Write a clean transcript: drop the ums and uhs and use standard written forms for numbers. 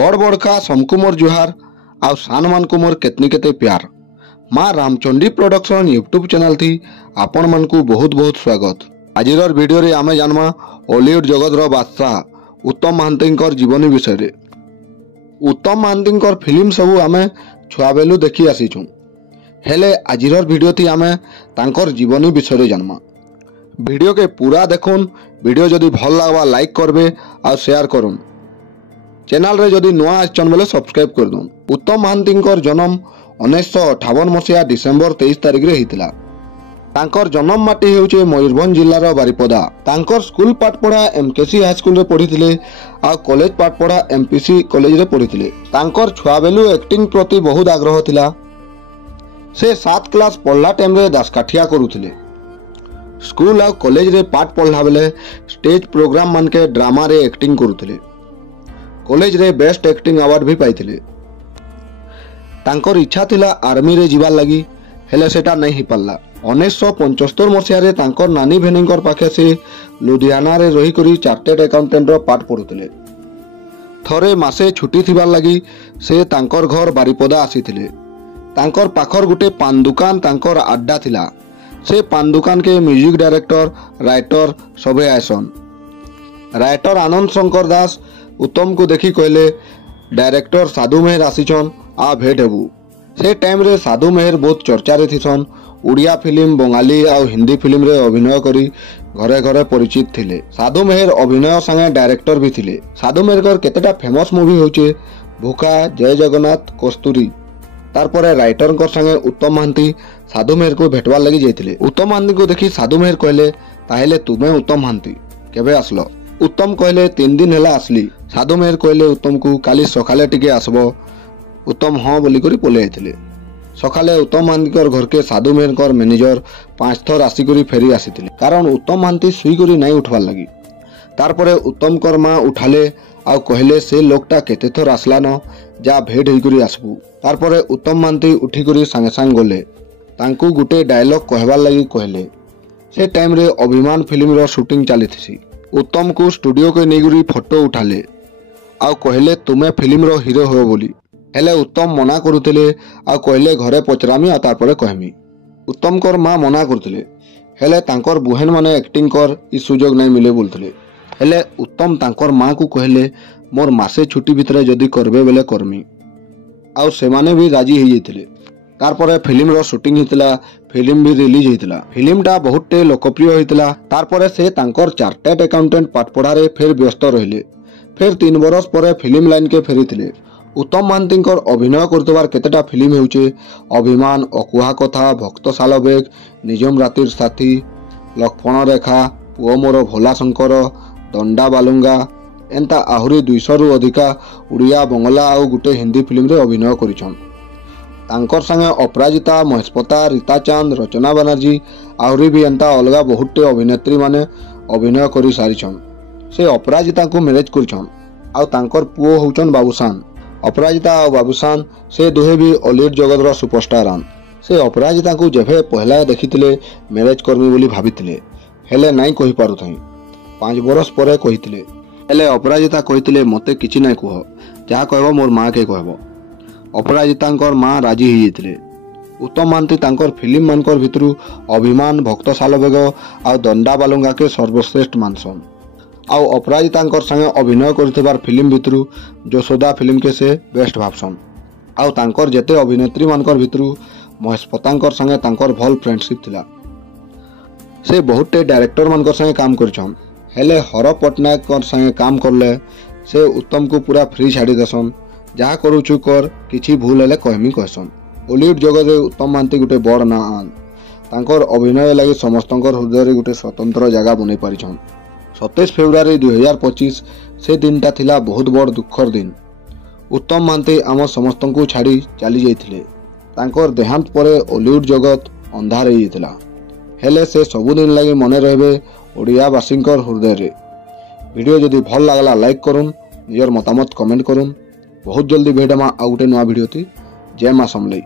बड़ बड़का समकु मोर जुहार आउ सान मान को मोर केतनी केते प्यार। माँ रामचंडी प्रोडक्शन यूट्यूब चैनल थी आपण मन को बहुत बहुत स्वागत। आजिर वीडियो रे आमे जानमा हॉलीवुड जगत रो बादशाह उत्तम महांती जीवनी विषय रे। उत्तम महांती फिल्म सबू आमे छुआ बेलू देखी आसीचु, हेले आजिर वीडियो थी आमे तांकर जीवनी विषय रे जानमा। वीडियो के पूरा देखुन। वीडियो जदि भल लागबा लाइक करबे और शेयर करुन। चैनल रे जदि नुआ आछन बेले सब्सक्राइब कर दून। उत्तम महांती जन्म 1958 मसीहा डिसेम्बर 23 तारिख रे हितला। तांकर जन्म माटी हेउचे मयूरभंज जिल्लार बारिपदा। तांकर स्कूल पाठ पढ़ा एमकेसी हाई स्कूल रे पढ़िथिले आ कॉलेज पाठ पढ़ा एमपीसी कॉलेज रे पढ़िथिले। तांकर छुआ बेलू एक्टिंग प्रति बहुत आग्रह थिला। से 7 क्लास पढ़ला टाइम रे दासकाठिया करूथिले। स्कूल आ कॉलेज रे पाठ पढ़ला बेले स्टेज प्रोग्राम मान के ड्रामा रे एक्टिंग करूथिले। कॉलेज रे बेस्ट एक्टिंग अवार्ड भी पाइथिले। तांकर इच्छा थिला आर्मी रे जीवार लगी, हेले सेटा नहीं ही पारला। 1975 मसीहा रे तांकर नानी भेनिंकर पाखे से लुधियाना रे रही करी चार्टेड अकाउंटेंट रो पाठ पढुथिले। थरे मासे छुट्टी थिबार लगी से तांकर घर बारिपदा आसीथिले। तांकर पाखर गुटे पान दुकान तांकर अड्डा थिला। से पान दुकान के म्यूजिक डायरेक्टर राइटर सबे आयसन। राइटर आनंद शंकर दास उत्तम को देखी कहले डायरेक्टर साधु मेहर आसीछन आ भेट हेबू। से टाइम रे साधु मेहर बहुत चर्चा रे थिसन। उड़िया फिल्म बंगाली आ हिंदी फिल्म रे अभिनय करी घरे घरे परिचित थिले। साधु मेहर अभिनय संगे डायरेक्टर भी थिले। साधु मेहर केतेटा फेमस मूवी होचे भूखा, जय जगन्नाथ, कस्तूरी। तारपरे राइटर संगे उत्तम महांती साधु मेहर को भेटवार लगी जाइथिले। उत्तम महांती को देखी साधु मेहर कहले ताहेले तुमे उत्तम महांती केबे आसलो? उत्तम कहले 3 दिन हेला आसली। साधु मेहर कहले उत्तम को काली सकाले टिके आसबो। उत्तम हाँ बोली करी पले आइथिले। सकाले उत्तम महांती घर के साधु मेहर मैनेजर 5 थर आसिकरी फेरी आसीथिले, कारण उत्तम महांती सुई करी नहीं उठवार लगी। तारपरे उत्तम कर माँ उठाले आ कहले से लोकटा केते थर आसला न, जा भेट होई करी आसबू। तारपरे उत्तम महांती उठी करी संगे संग गले। तांकू गुटे डायलॉग कहवार लगी कहले। से टाइम रे अभिमान फिल्म रो शूटिंग चलीथि। उत्तम को स्टूडियो के नेगुरी फोटो उठाले आ कहले तुमे फिल्म रो हीरो हो बोली। हेले उत्तम मना करुथिले आ कहले घरे पचरामी आ तारपरे कहमी। उत्तम कर माँ मना करुथिले, हेले तांकर बुहेन माने एक्टिंग कर इ सुजोग नहीं मिले बोलथिले। हेले उत्तम तांकर माँ को कहले मोर मासे छुट्टी भितरे जदी करबे बेले करमी। आ सेमाने भी राजी हो जाइथिले। तारपरे फिल्म रो शूटिंग हितला। फिल्म भी रिलीज हितला। फिल्म टा बहुत लोकप्रिय हितला। तारपरे से तांकर चार्टेड अकाउंटेंट पाठ पढ़ारे फिर व्यस्त रहिले। फिर 3 बरस परे फिल्म लाइन के फेरीथिले। उत्तम महांती अभिनय करतबार केतेटा फिल्म हेउचे अभिमान, अकुहा कथा, भक्त सालबेग, निजम रातिर साथी, लक्ष्मण रेखा, पुओ मोर भोला शंकर, दंडा बालुंगा, एंता आहुरी 200 रु अधिका उड़िया, बंगला आ गुटे हिंदी फिल्म रे अभिनय करिछन। तांकर संगे अपराजिता, महेशपता, रीता चांद, रचना बनर्जी आहुरी भी एंता अलगा बहुटे अभिनेत्री माने अभिनय करी सारिछन। से अपराजिता को मैरेज करिछन आ तांकर पुओ होउछन बाबूसान। अपराजिता और बाबूसान से दुहे भी हॉलीवुड जगत रो सुपरस्टार आन। से अपराजिता को जेभे पहला देखिथिले मैरेज करमी बोली भाबिथिले, हेले नहीं कहि पारुथाई। 5 बरस परे कहिथिले। हेले अपराजिता कहिथिले मते किछि नै कह, जहा कहबो मोर मां के कहबो। अपराजितांकर माँ राजी हो जाइथिले। उत्तम महांती तांकर फिल्म मानकर भितरु अभिमान, भक्त सालबेग आ दंडा बालुंगा के सर्वश्रेष्ठ मानसन। आउ अपराजितांकर संगे अभिनय करथिबार फिल्म भितरु यशोदा फिल्म के से बेस्ट भाबसन। आउ तांकर जेते अभिनेत्री मानकर भितरु महेशपतांकर संगे तांकर भल फ्रेंडशिप थिला। से बहुते डायरेक्टर मानकर संगे काम करछन, हेले हर पटनायक संगे काम करले से उत्तम को पूरा फ्री छाड़ी देसन। जहा करूछु कर, किछि भूल हेले कहमी कहसन। हॉलीवुड जगत रे उत्तम महांती गुटे बड़ ना आन। तांकर अभिनय लगी समस्तंकर हृदय रे गुटे स्वतंत्र जगह बनै परिछन। 27 फेब्रुआरी 2025 से दिनटा थिला बहुत बड़ दुखर दिन। उत्तम महांती आम समस्तंकु छाड़ी चली जाइथिले। तांकर देहांत परे हॉलीवुड जगत अंधार हो जाइथिला, हेले से सबुदिन लगी मने रहबे ओडिया बासिंकर हृदय रे। वीडियो जदि भल लागला लाइक करुन, निजर मतामत कमेंट करुन। बहुत जल्दी भेटमा आ गुटे नया वीडियो थी। जय मां समलई।